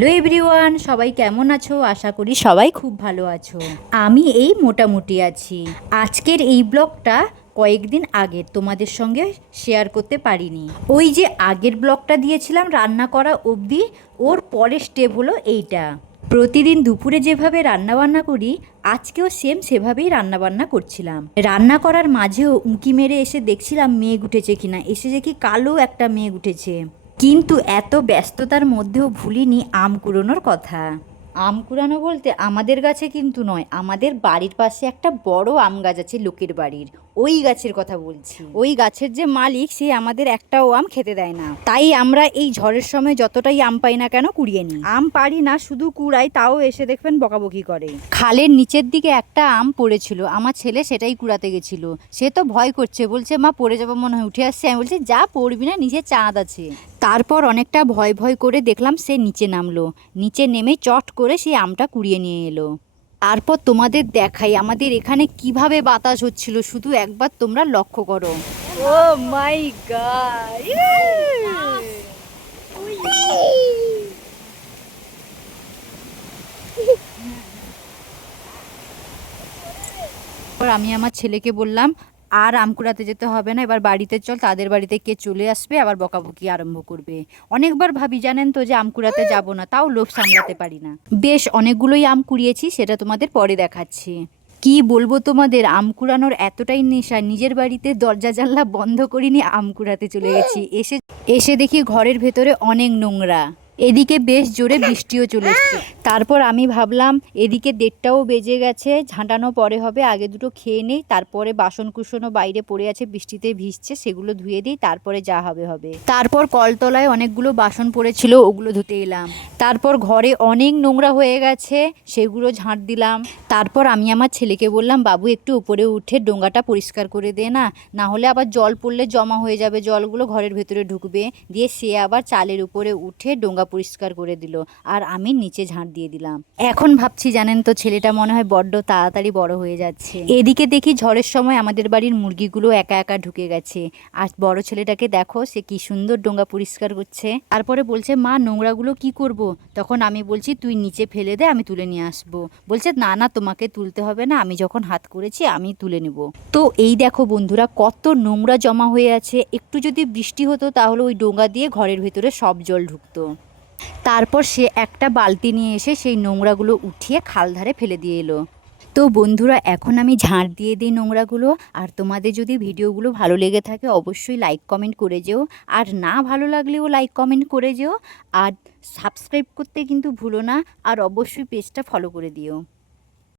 Hello everyone, সবাই কেমন আছো? আশা করি সবাই খুব ভালো আছো। আমি এই মোটামুটি আছি। আজকের এই ব্লগটা কয়েকদিন আগে তোমাদের সঙ্গে শেয়ার করতে পারিনি। ওই যে আগের ব্লগটা দিয়েছিলাম রান্না করা অবধি, ওর পরের স্টেপ হলো এইটা। প্রতিদিন দুপুরে যেভাবে রান্নাবান্না করি, আজকেও সেভাবেই রান্নাবান্না করছিলাম। রান্না করার মাঝেও উঁকি মেরে এসে দেখছিলাম মেঘ উঠেছে কিনা। এসে দেখি কালো একটা মেঘ উঠেছে। কিন্তু এত ব্যস্ততার মধ্যেও ভুলিনি আম কুড়োনোর কথা। আম কুড়ানো বলতে আমাদের গাছে কিন্তু নয়, আমাদের বাড়ির পাশে একটা বড় আম গাছ আছে লোকের বাড়ির, ওই গাছের কথা বলছি। ওই গাছের যে মালিক, সে আমাদের একটাও আম খেতে দেয় না। তাই আমরা এই ঝড়ের সময় যতটাই আম পাই না কেন কুড়িয়ে নিই। আম পারি না, শুধু কুড়াই, তাও এসে দেখবেন বকাবকি করে। খালের নিচের দিকে একটা আম পড়েছিল, আমার ছেলে সেটাই কুড়াতে গেছিল। সে তো ভয় করছে, বলছে মা পড়ে যাবো মনে হয়, উঠে আসছে। আমি বলছি যা, পড়বি না, নিচে চাঁদ আছে। তারপর অনেকটা ভয় ভয় করে দেখলাম সে নিচে নামলো। নিচে নেমে চট করে সেই আমটা কুড়িয়ে নিয়ে এলো। তারপর তোমাদের দেখাই আমাদের এখানে কিভাবে বাতাস হচ্ছিল, শুধু একবার তোমরা লক্ষ্য করো। ও মাই গড! আমি আমার ছেলেকে বললাম আর আম কুড়াতে যেতে হবে না, এবার বাড়িতে চল। তাদের বাড়িতে কে চলে আসবে, আবার বকাবকি আরম্ভ করবে। অনেকবার ভাবি জানেন তো যে আম কুড়াতে যাব না, তাও লোভ সামলাতে পারি না। বেশ অনেকগুলোই আম কুড়িয়েছি, সেটা তোমাদের পরে দেখাচ্ছি। কি বলবো তোমাদের, আম কুড়ানোর এতটাই নেশা, নিজের বাড়িতে দরজা জানলা বন্ধ করিনি, আম কুড়াতে চলে গেছি। এসে এসে দেখি ঘরের ভেতরে অনেক নোংরা। এদিকে বেশ জোরে বৃষ্টিও চলে এসছে। তারপর আমি ভাবলাম এদিকে 1:30টাও বেজে গেছে, ঝাঁটানো পরে হবে, আগে দুটো খেয়ে নেই। তারপরে বাসন কুসনও বাইরে পড়ে আছে, বৃষ্টিতে ভিজছে, সেগুলো ধুয়ে দিই, তারপরে যা হবে হবে। তারপর কলতলায় অনেকগুলো বাসন পড়েছিল, ওগুলো ধুতে এলাম। তারপর ঘরে অনেক নোংরা হয়ে গেছে, সেগুলো ঝাঁট দিলাম। তারপর আমি আমার ছেলেকে বললাম বাবু একটু উপরে উঠে ডোঙাটা পরিষ্কার করে দে না, না হলে আবার জল পড়লে জমা হয়ে যাবে, জলগুলো ঘরের ভেতরে ঢুকবে। দিয়ে সে আবার চালের উপরে উঠে ডোঙা পরিষ্কার করে দিল, আর আমি নিচে ঝাঁট দিয়ে দিলাম। এখন ভাবছি জানেন তো, ছেলেটা মনে হয় বড্ড তাড়াতাড়ি বড় হয়ে যাচ্ছে। এদিকে দেখি ঝড়ের সময় আমাদের বাড়ির মুরগিগুলো একা একা ঢুকে গেছে। আর বড় ছেলেটাকে দেখো, সে কি সুন্দর ডোঙা পরিষ্কার করছে। তারপরে বলছে মা নোংরাগুলো কি করব? তখন আমি বলছি তুই নিচে ফেলে দে, আমি তুলে নিয়ে আসবো। বলছে না না, তোমাকে তুলতে হবে না, আমি যখন হাত করেছি আমি তুলে নেব। তো এই দেখো বন্ধুরা, কত নোংরা জমা হয়ে আছে। একটু যদি বৃষ্টি হতো তাহলে ওই ডোঙা দিয়ে ঘরের ভেতরে সব জল ঢুকতো। তারপর সে একটা বালতি নিয়ে এসে সেই নোংরাগুলো উঠিয়ে খাল ধারে ফেলে দিয়ে এলো। তো বন্ধুরা, এখন আমি ঝাঁট দিয়ে দিই নোংরাগুলো। আর তোমাদের যদি ভিডিওগুলো ভালো লেগে থাকে অবশ্যই লাইক কমেন্ট করে যেও, আর না ভালো লাগলেও লাইক কমেন্ট করে যেও। আর সাবস্ক্রাইব করতে কিন্তু ভুলো না, আর অবশ্যই পেজটা ফলো করে দিও।